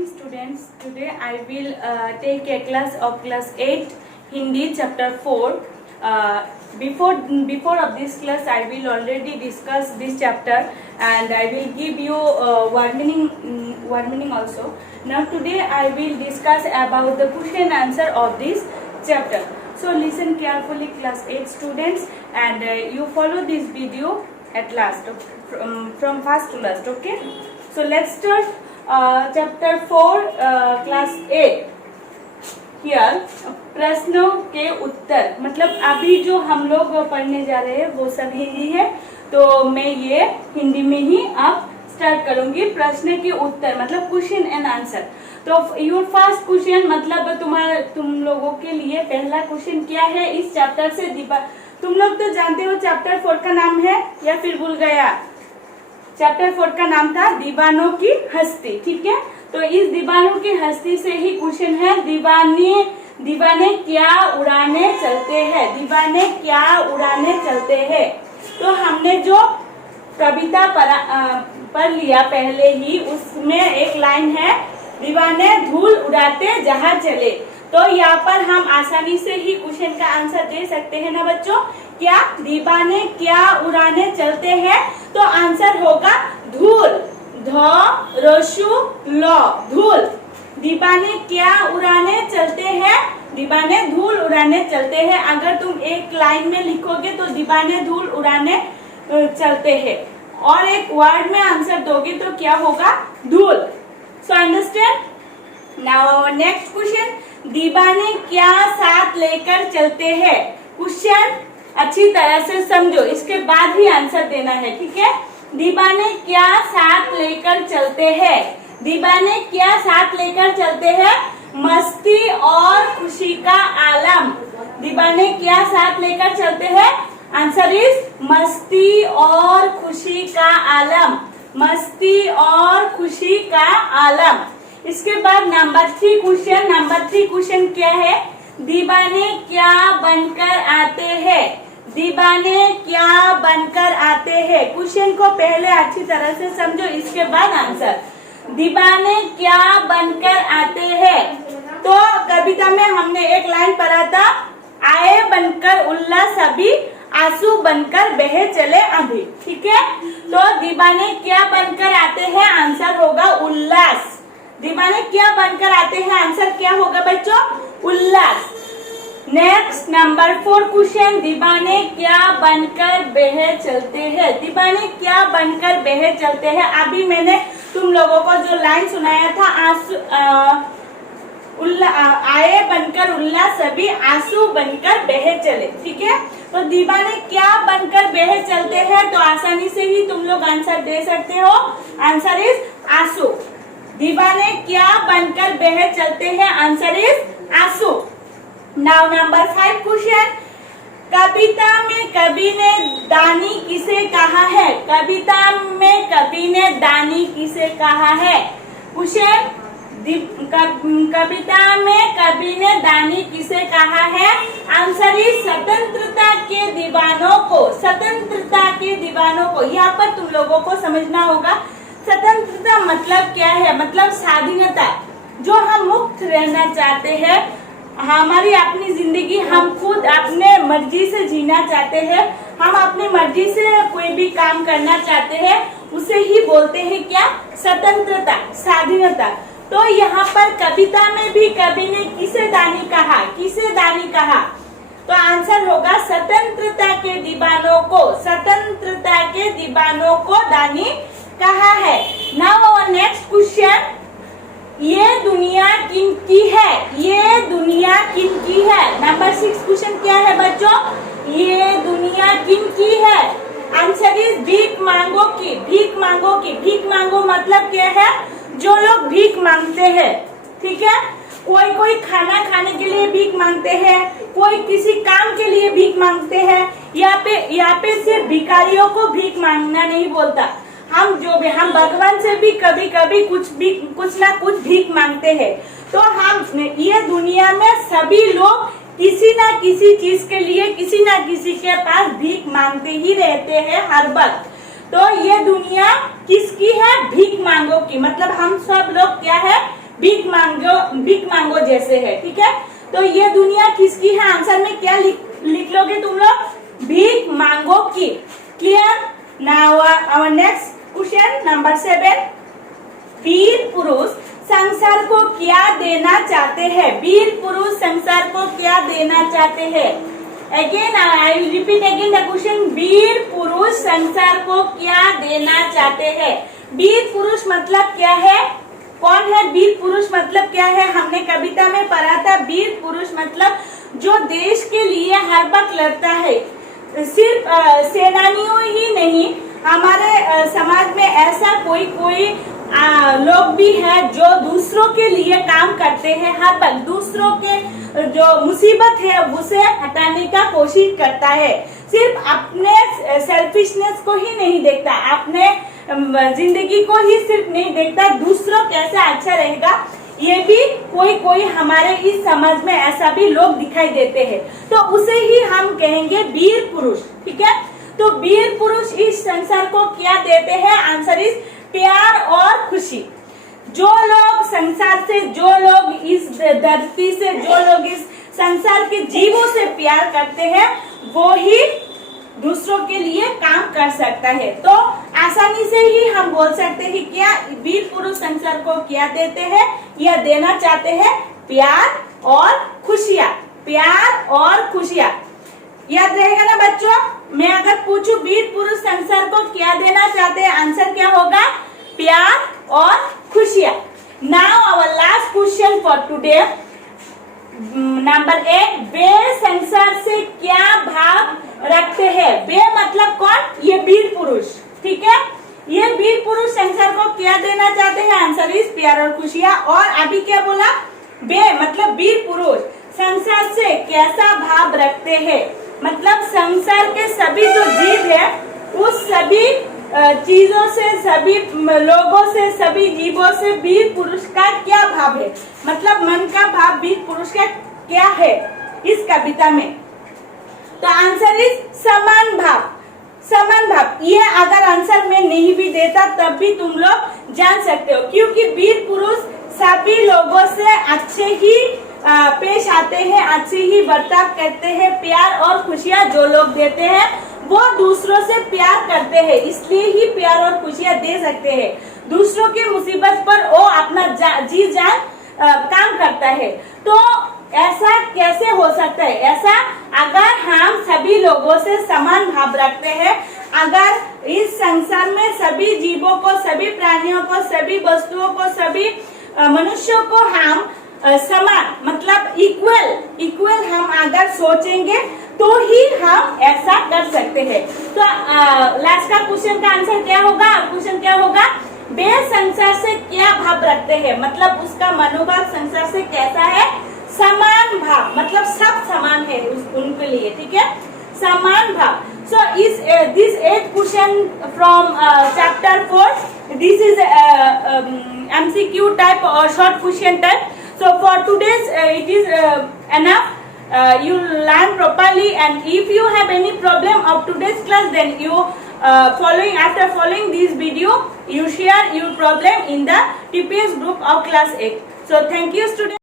morning students. Today I will take a class of class 8 Hindi chapter 4. Before of this class I will already discuss this chapter and I will give you word meaning also. Now today I will discuss about the question answer of this chapter. So listen carefully class 8 students and you follow this video at last from first to last. Okay, so let's start chapter 4 class 8. Here प्रश्नों के उत्तर, मतलब अभी जो हम लोग पढ़ने जा रहे हैं वो सब हिंदी है, तो मैं ये हिंदी में ही अब स्टार्ट करूंगी. प्रश्न के उत्तर मतलब क्वेश्चन एंड आंसर. तो योर फर्स्ट क्वेश्चन मतलब तुम लोगों के लिए पहला क्वेश्चन क्या है इस चैप्टर से. तुम लोग तो जानते हो चैप्टर 4 का नाम है या फिर भूल गया. चैप्टर 4 का नाम था दीवानों की हस्ती. ठीक है, तो इस दीवानों की हस्ती से ही क्वेश्चन है दीवाने क्या उड़ाने चलते हैं. दीवाने क्या उड़ाने चलते हैं. तो हमने जो कविता पढ़ लिया पहले ही, उसमें एक लाइन है दीवाने धूल उड़ाते जहाँ चले. तो यहाँ पर हम आसानी से ही क्वेश्चन का आंसर दे सकते हैं ना बच्चों. क्या दीवाने क्या उड़ाने चलते हैं, तो आंसर होगा धूल. ध रसु ल धूल. दीवाने क्या उड़ाने चलते हैं, दीवाने धूल उड़ाने चलते हैं. अगर तुम एक लाइन में लिखोगे तो दीवाने धूल उड़ाने चलते हैं, और एक वर्ड में आंसर दोगे तो क्या होगा धूल. So understand. Now next question, दीवाने क्या साथ लेकर चलते हैं. क्वेश्चन अच्छी तरह से समझो, इसके बाद ही आंसर देना है. ठीक है, दीवाने क्या साथ लेकर चलते हैं. दीवाने क्या साथ लेकर चलते हैं, मस्ती और खुशी का आलम. दीवाने क्या साथ लेकर चलते हैं, आंसर इज मस्ती और खुशी का आलम. मस्ती और खुशी का आलम. इसके बाद नंबर 3 क्वेश्चन. नंबर 3 क्वेश्चन क्या है, दीवाने क्या बनकर आते हैं. दीवाने क्या बनकर आते हैं. क्वेश्चन को पहले अच्छी तरह से समझो, इसके बाद आंसर. दीवाने क्या बनकर आते हैं. तो कविता में हमने एक लाइन पढ़ा था, आए बनकर उल्लास सभी आंसू बनकर बहे चले अभी. ठीक है, तो दीवाने क्या बनकर आते हैं, आंसर होगा उल्लास. दीवाने क्या बनकर आते हैं, आंसर क्या होगा बच्चों, उल्लास. नेक्स्ट नंबर 4 क्वेश्चन, दीवाने क्या बनकर बहे चलते हैं. दीवाने क्या बनकर बहे चलते हैं. अभी मैंने तुम लोगों को जो लाइन सुनाया था, आए बनकर उल्लास सभी आंसू बनकर बहे चले. ठीक है, तो दीवाने क्या बनकर बहे चलते हैं, तो आसानी से ही तुम लोग आंसर दे सकते हो. आंसर इज आंसू. दीवाने क्या बनकर बहे चलते हैं, आंसर इज आंसू. नाउ नंबर 5 क्वेश्चन, कविता में कवि ने दानी किसे कहा है. कविता में कवि ने दानी किसे कहा है. क्वेश्चन, कविता में कवि ने दानी किसे कहा है, आंसर इज स्वतंत्रता के दीवानों को. स्वतंत्रता के दीवानों को. यहाँ पर तुम लोगों को समझना होगा स्वतंत्रता मतलब क्या है. मतलब स्वाधीनता, जो हम मुक्त रहना चाहते हैं, हमारी अपनी जिंदगी हम खुद अपने मर्जी से जीना चाहते हैं, हम अपनी मर्जी से कोई भी काम करना चाहते हैं, उसे ही बोलते हैं क्या, स्वतंत्रता, स्वाधीनता. तो यहाँ पर कविता में भी कवि ने किसे दानी कहा, किसे दानी कहा, तो आंसर होगा स्वतंत्रता के दीवानों को. स्वतंत्रता के दीवानों को दानी कहा है. नाउ नेक्स्ट क्वेश्चन, ये दुनिया किनकी है. ये दुनिया किनकी है. नंबर 6 क्वेश्चन क्या है बच्चों, ये दुनिया किनकी है. आंसर इज भीख मांगो की. भीख मांगो की. भीख मांगो मतलब क्या है, जो लोग भीख मांगते हैं. ठीक है, कोई खाना खाने के लिए भीख मांगते हैं, कोई किसी काम के लिए भीख मांगते हैं. यहाँ पे सिर्फ भिखारियों को भीख मांगना नहीं बोलता. हम भगवान से भी कभी कभी कुछ ना कुछ भीख मांगते हैं. तो हम ये दुनिया में सभी लोग किसी ना किसी चीज के लिए किसी ना किसी के पास भीख मांगते ही रहते हैं हर वक्त. तो ये दुनिया किसकी है, भीख मांगो की. मतलब हम सब लोग क्या है, भीख मांगो जैसे है, ठीक है। तो ये दुनिया किसकी है, आंसर में क्या लिख लोगे तुम लोग, भीख मांगो की। Clear. Now our next question number 7, वीर पुरुष संसार को क्या देना चाहते हैं, वीर पुरुष संसार को क्या देना चाहते हैं। Again I will repeat again the question, वीर पुरुष संसार को क्या देना चाहते हैं। वीर पुरुष मतलब क्या है, कौन है वीर पुरुष मतलब क्या है, हमने कविता में पढ़ा था। वीर पुरुष मतलब जो देश के लिए हर वक्त लड़ता है। सिर्फ सेनानियों ही नहीं, हमारे समाज में ऐसा कोई लोग भी है जो दूसरों के लिए काम करते हैं, हर वक्त दूसरों के जो मुसीबत है उसे हटाने का कोशिश करता है। सिर्फ अपने सेल्फिशनेस को ही नहीं देखता, अपने जिंदगी को ही सिर्फ नहीं देखता, दूसरों कैसा अच्छा रहेगा ये भी कोई हमारे इस समाज में ऐसा भी लोग दिखाई देते हैं, तो उसे ही हम कहेंगे वीर पुरुष, ठीक है। तो वीर पुरुष इस संसार को क्या देते हैं, आंसर इज प्यार और खुशी। जो लोग संसार से, जो लोग इस धरती से, जो लोग इस संसार के जीवों से प्यार करते हैं वो ही दूसरों के लिए काम कर सकता है। तो आसानी से ही हम बोल सकते हैं क्या वीर पुरुष संसार को क्या देते हैं या देना चाहते हैं, प्यार और खुशियाँ, प्यार और खुशियाँ। याद रहेगा ना बच्चों, मैं अगर पूछूं वीर पुरुष संसार को क्या देना चाहते हैं, आंसर क्या होगा, प्यार और खुशियाँ। Now our last question for today, number 8, वे संसार से क्या भाव रखते हैं। वे मतलब कौन, ये वीर पुरुष, ठीक है। ये वीर पुरुष संसार को क्या देना चाहते हैं, आंसर इज प्यार और खुशियाँ। और अभी क्या बोला, वे मतलब वीर पुरुष संसार से कैसा भाव रखते हैं, मतलब संसार के सभी जो जीव है उस सभी चीजों से, सभी लोगों से, सभी जीवों से वीर पुरुष का क्या भाव है, मतलब मन का भाव वीर पुरुष का क्या है इस कविता में। तो आंसर इज समान भाव, समान भाव। ये अगर आंसर में नहीं भी देता तब भी तुम लोग जान सकते हो, क्योंकि वीर पुरुष सभी लोगों से अच्छे ही पेश आते हैं, अच्छे ही बर्ताव करते हैं। प्यार और खुशियाँ जो लोग देते हैं वो दूसरों से प्यार करते हैं, इसलिए ही प्यार और खुशियाँ दे सकते हैं। दूसरों की मुसीबत पर वो अपना जी जान काम करता है। तो ऐसा कैसे हो सकता है, ऐसा अगर हम सभी लोगों से समान भाव रखते हैं, अगर इस संसार में सभी जीवों को, सभी प्राणियों को, सभी वस्तुओं को, सभी मनुष्यों को हम समान मतलब इक्वल हम अगर सोचेंगे तो ही हम ऐसा कर सकते हैं। तो लास्ट का क्वेश्चन का आंसर क्या होगा, क्वेश्चन क्या होगा, वे संसार से क्या भाव रखते हैं, मतलब उसका मनोभाव संसार से कैसा है, समान भाव, मतलब सब समान है उनके लिए, ठीक है, समान भाव। So this 8th question from chapter 4, this is MCQ type or short question type. So for today's it is enough. You learn properly, and if you have any problem of today's class, then you after following this video, you share your problem in the TPS group of class 8. So thank you students.